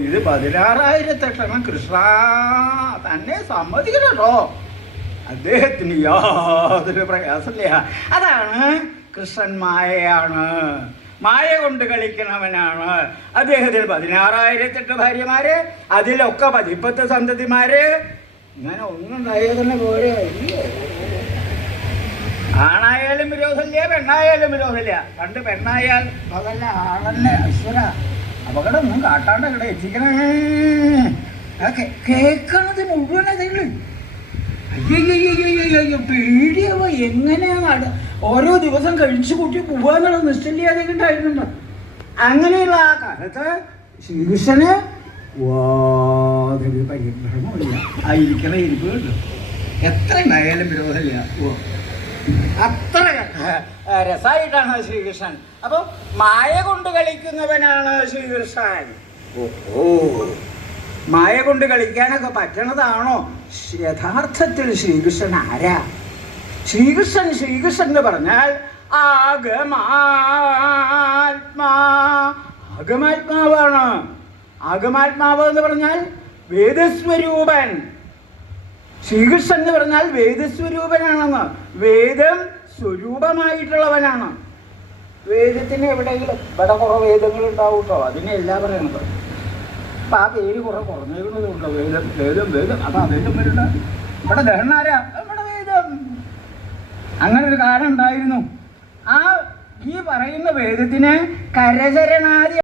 ഇത് പതിനാറായിരത്തെട്ടെണ്ണം കൃഷ്ണ. തന്നെ സമ്മതിക്കണോ അദ്ദേഹത്തിന് യാതൊരു പ്രയാസമില്ല. അതാണ് കൃഷ്ണൻ മായയാണ്. മായ കൊണ്ട് കളിക്കണവനാണ് അദ്ദേഹത്തിൽ പതിനാറായിരത്തെട്ട് ഭാര്യമാര് അതിലൊക്കെ പതിപ്പത്ത് സന്തതിമാര്. ഇങ്ങനെ ഒന്നും തന്നെ പോരെ? ആണായാലും വിരോധമില്ല പെണ്ണായാലും വിരോധമില്ല. പണ്ട് പെണ്ണായാൽ അതല്ല ആണല്ലേ അശ്വര അപകടമൊന്നും കാട്ടാണ്ട് ഇവിടെ എത്തിക്കണേ കേക്കണത് മുഴുവൻ പേടിയാവ അയ്യോ പേടിയാവോ? എങ്ങനെയാണ് ഓരോ ദിവസം കഴിച്ചു കൂട്ടി പോവാന്നുള്ള നിശ്ചയില്ലാതെ ഉണ്ടായിരുന്നുണ്ടോ അങ്ങനെയുള്ള ആ കാലത്ത് ശ്രീകൃഷ്ണന് യാതൊരു പരിഭ്രമമില്ല ആ ഇരിക്കണ ഇരിപ്പ് എത്ര നയാലും വിരോധമില്ല. അത്ര രസമായിട്ടാണ് ശ്രീകൃഷ്ണൻ? അപ്പൊ മായ കൊണ്ട് കളിക്കുന്നവനാണ് ശ്രീകൃഷ്ണൻ? ഓ മായ കൊണ്ട് കളിക്കാനൊക്കെ പറ്റണതാണോ? യഥാർത്ഥത്തിൽ ശ്രീകൃഷ്ണൻ ആരാ? ശ്രീകൃഷ്ണൻ ശ്രീകൃഷ്ണൻ എന്ന് പറഞ്ഞാൽ ആഗമാത്മാ ആഗമാത്മാവാണ്. ആഗമാത്മാവ് എന്ന് പറഞ്ഞാൽ വേദസ്വരൂപൻ. ശ്രീകൃഷ്ണൻ എന്ന് പറഞ്ഞാൽ വേദസ്വരൂപനാണെന്ന്. വേദം സ്വരൂപമായിട്ടുള്ളവനാണ്. വേദത്തിന് എവിടെയെങ്കിലും ഇവിടെ കുറെ വേദങ്ങൾ ഉണ്ടാവും കേട്ടോ. അതിനെല്ലാം പറയണത്. അപ്പൊ ആ പേര് കുറെ കുറഞ്ഞേക്കുന്നതുണ്ടോ വേദം വേദം വേദം. അപ്പൊ ആ വേദം വരുന്നുണ്ട് ഇവിടെ ദഹനാരാ ഇവിടെ വേദം. അങ്ങനെ ഒരു കാലം ഉണ്ടായിരുന്നു. ആ ഈ പറയുന്ന വേദത്തിന് കരചരണാദി